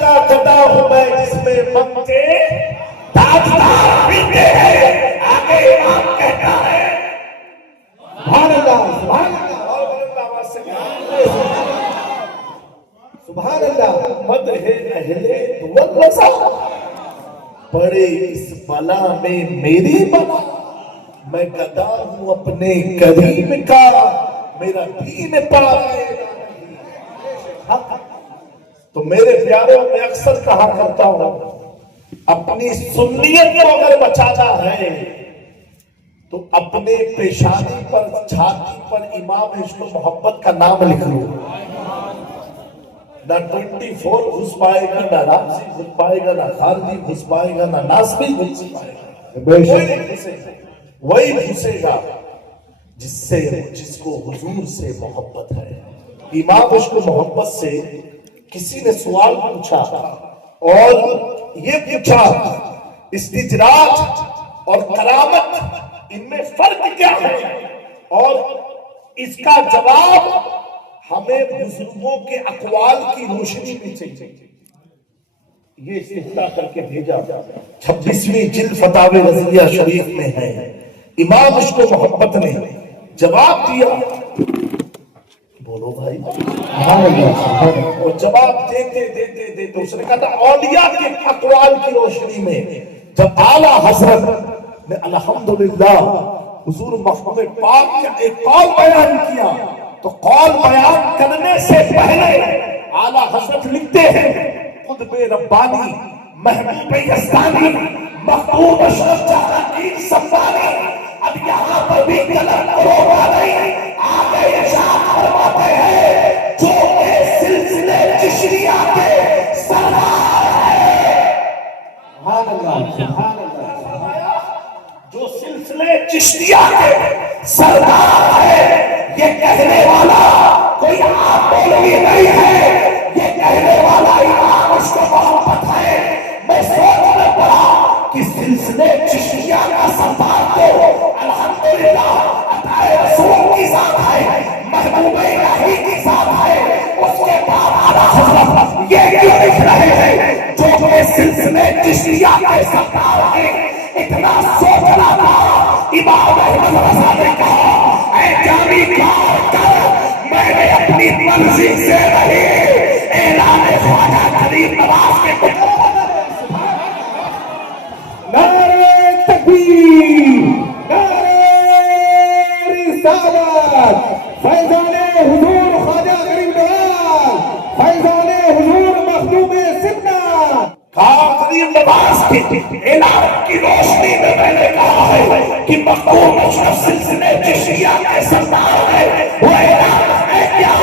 کا گدا ہوں میں جس میں من کے تاجدار پیتے ہیں. آگے امام کہتا ہے سبحان اللہ سبحان اللہ اور بلند آواز سے سبحان اللہ. مدح اہل والرضا پڑے اس بلا میں میری بلا. میں گدا ہوں اپنے کریم کا, میرا دین پائے گا. تو میرے پیاروں میں اکثر کہا کرتا ہوں اپنی سنیت کو اگر بچانا ہے تو اپنے پیشانی پر چھاتی پر امام عشق و محبت کا نام لکھ لو. نہ 24 گھس پائے گا, نہ رامزی گھس پائے گا, نہ خارجی گھس پائے گا, نہ ناسبی گھس پائے گا. کوئی نہیں گھسے گا. وہی گھسے گا جس کو حضور سے محبت ہے. امام عشق و محبت سے کسی نے سوال پوچھا اور یہ پوچھا استجراج اور کرامت ان میں فرق کیا ہے, اور اس کا جواب ہمیں بزرگوں کے اقوال کی روشنی میں چاہیے. یہ استفتاء کر کے بھیجا 26ویں جلد فتاوی رضیہ شریف میں ہے. امام عشق و محبت نے جواب دیا. بولو بھائی. اور جواب دیتے دیتے دیتے اس نے کہا تھا اولیاء کے اقوال کی روشنی میں جب اعلیٰ حضرت نے الحمدللہ حضور مخدوم پاک کا ایک قول بیان کیا تو قول بیان کرنے سے پہلے اعلیٰ حضرت لکھتے ہیں قطب ربانی محبوب یزدانی مخدوم اشرف جہانگیر سمدانی. اب یہاں پر بھی غلط ہوگا نہیں. آگے ارشاد فرماتے ہیں جو سلسلے چشتیہ کے سردار ہے. سبحان اللہ سبحان اللہ. جو سلسلے چشتیہ کے سردار ہے یہ کہنے والا کوئی عام مولوی نہیں ہے. یہ کہنے والا امام عشق و محبت ہے. میں سوچ میں پڑا کہ سلسلے چشتیہ کا سردار کو الحمدللہ عطائے رسول کی ذات ہے, محبوب الہی کی ذات ہے. اس کے بعد اعلیٰ حضرت یہ کیوں لکھ رہے ہیں جو کہ سلسلے چشتیہ کے سردار ہیں. اتنا سوچنا تھا. امام احمد رضا نے کہا اے جامی کار کر, میں نے اپنی مرضی سے نہیں اعلان خواجہ غریب نواز کے کچھ نعرہ تکبیر, نعرہ رسالت, فیضان حضور خواجہ غریب نواز, فیضان حضور مخدوم سنت. غریب نواز کے اعلان کی روشنی میں میں نے کہا ہے کہ مخدوم اشرف سلسلے چشتیہ کے سردار ہے. وہ اعلان ہے کیا؟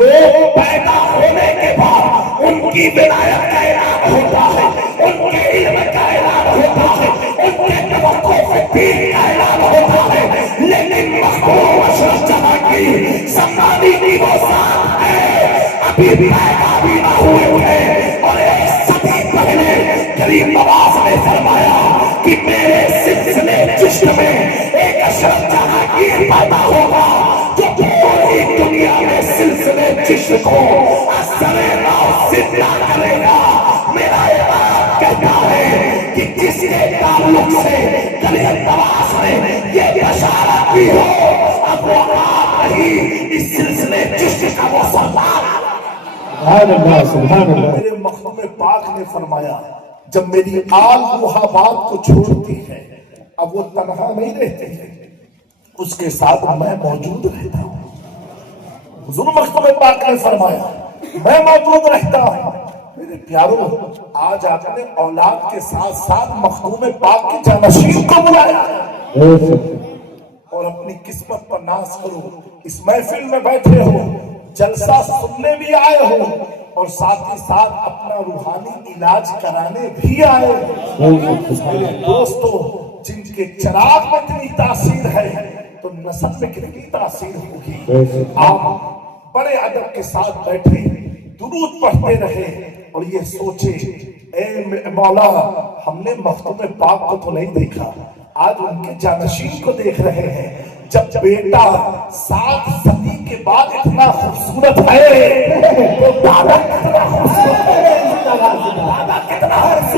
لوگ پیدا ہونے کے بعد ان کی ولایت کا اعلان ہوتا ہے, ان کے علم کا اعلان ہوتا ہے, ان کے توقف دین کا اعلان ہوتا ہے. لیکن مخدوم اشرف جہانگیر سمدانی کی وہ ذات ہے ابھی پیدا بھی نہ ہوئے تھے. اور ایک صدی پہلے غریب نواز نے فرمایا کہ میرے سلسلے چشت میں ایک اشرف جہانگیر پیدا ہوگا جو پوری دنیا میں سلسلے چشت کو اثر ناو زندہ کرے گا. میرا امام کہتا ہے کہ جس کے تعلق سے غریب نواز نے یہ بشارت کی ہو اب وہ آپ نہیں اس سلسلے چشت کا وہ سردار. سبحان اللہ سبحان اللہ. میرے مخدوم پاک نے فرمایا جب میری آل محبات کو چھوڑتی ہے اب وہ تنہا نہیں رہتے ہیں, اس کے ساتھ میں موجود رہتا ہوں. حضور مخدوم پاک نے فرمایا میں موجود رہتا ہوں. میرے پیاروں آج آپ نے اولاد کے ساتھ ساتھ مخدوم پاک کی جانشین کو بلایا اور اپنی قسمت پر ناز کرو. اس محفل میں بیٹھے ہو, جلسہ سننے بھی آئے ہو اور ساتھ ہی ساتھ اپنا روحانی علاج کرانے بھی آئے ہو. میرے دوستو جن کے چراغ میں اتنی تاثیر ہے تو نسل میں کتنی تاثیر ہوگی. آپ بڑے ادب کے ساتھ بیٹھے درود پڑھتے رہے اور یہ سوچے اے مولا ہم نے مخدوم پاک کو تو نہیں دیکھا, آج ان کے جانشین کو دیکھ رہے ہیں. جب بیٹا 7 صدی کے بعد اتنا خوبصورت ہے تو دادا کتنا خوبصورت ہے.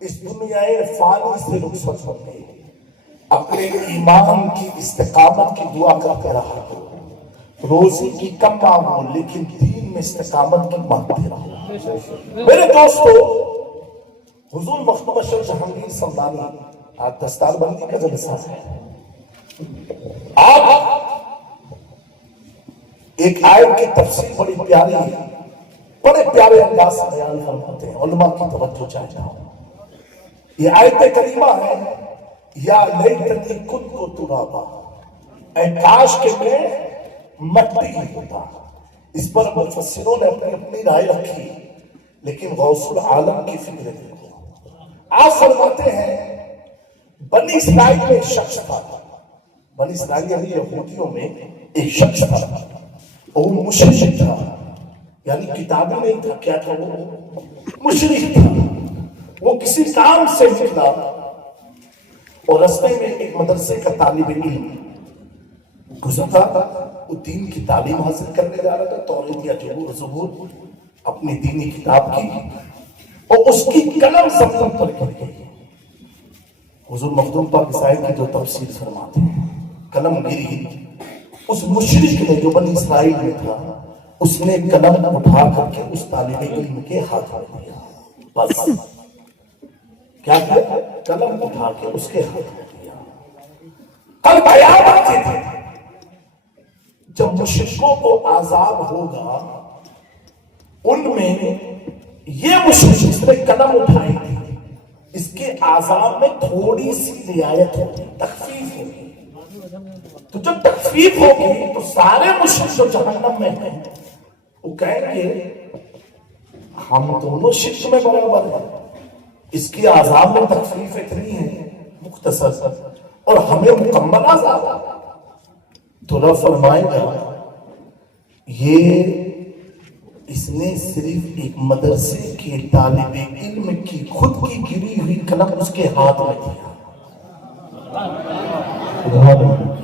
اس دنیا فانی سے رخصت ہوتے اپنے ایمان کی استقامت کی دعا کرتے رہا کرو، روزی کی کم ہو لیکن دین میں استقامت کی مانگتے رہو۔ میرے دوستو، حضور مختوم بشر جہانگیر سمدانی آج دستار بندی کا جلسہ ہے۔ آپ ایک آیت کی تفسیر بڑی پیاری ہے، بڑے پیارے انداز سے بیان فرماتے ہیں، علماء کی توجہ چاہتا ہوں۔ یہ آیت کریمہ ہے، یا لیتنی کنت ترابا، اے کاش کہ میں مٹی ہی ہوتا۔ اس پر مفسروں نے اپنی رائے رکھی، لیکن غوث العالم کی فکر دیکھو۔ آپ فرماتے ہیں بنی اسرائیل میں ایک شخص تھا، بنی اسرائیل یعنی یہودیوں میں ایک شخص تھا، وہ مشرک تھا، یعنی کتابی نہیں تھا، کیا تھا وہ؟ مشرک تھا۔ وہ کسی کام سے نکلا اور رستے میں ایک مدرسے کا طالب علم گزرا، وہ دین کی تعلیم حاصل کرنے جا رہا تھا، توریت یا زبور اپنی دینی کتاب کی، اور اس کی قلم زمین پر گر گئی۔ حضور مخدوم پاک عیسائی کی جو تفسیر فرماتے ہیں، قلم گری، اس مشرک نے جو بنی اسرائیل میں تھا، اس نے قلم اٹھا کر کے اس طالب علم کے ہاتھ میں دیا۔ بس کیا کیا؟ قلم اٹھا کے اس کے ہاتھ میں دیا۔ کل بیان آتی تھی، جب مشرکوں کو عذاب ہوگا، ان میں یہ مشرک جس نے قلم اٹھائی تھی، اس کے عذاب میں تھوڑی سی رعایت ہوگی، تخفیف ہوگی۔ تو جب تخفیف ہوگی تو سارے مشرک جو جہنم میں ہیں وہ کہیں گے ہم دونوں شرک میں برابر ہیں، اس کی عذاب میں تخفیف اتنی ہے مختصر، اور ہمیں مکمل عذاب۔ تو رب فرمائے گا یہ اس نے صرف ایک مدرسے کے طالب علم کی خود کی گری ہوئی قلم اس کے ہاتھ میں دیا۔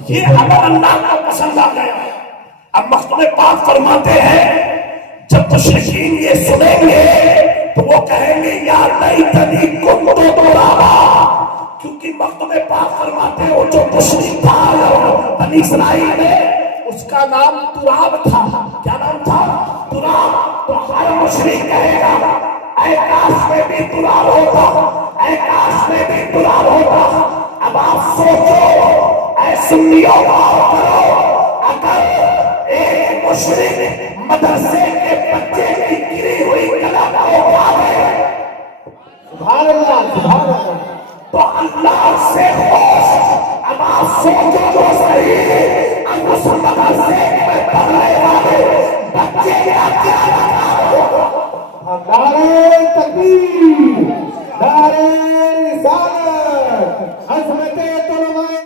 یہ عمل اللہ کو پسند آ گیا۔ اب مختوم پاک فرماتے ہیں جب مشرکین یہ سنیں گے تو وہ کہیں گے یا لیتنی کنت ترابا، کیونکہ مختوم پاک فرماتے ہیں وہ جو مشرک تھا بنی اسرائیل میں، اس کا نام تراب تھا۔ کیا نام تھا؟ تراب۔ تو ہر مشرک کہے گا اے کاش میں بھی تراب ہوتا، اے کاش میں بھی تراب ہوتا۔ اب آپ سوچو اے سنیوں غور کرو، اگر ایک مشرک مدرسے کے بچے کی گری ہوئی قلم کو اٹھائے، سبحان اللہ، سبحان اللہ، تو اللہ سے خوش۔ اب آپ سوچو تو صحیح، اس مدرسے میں پڑھنے والے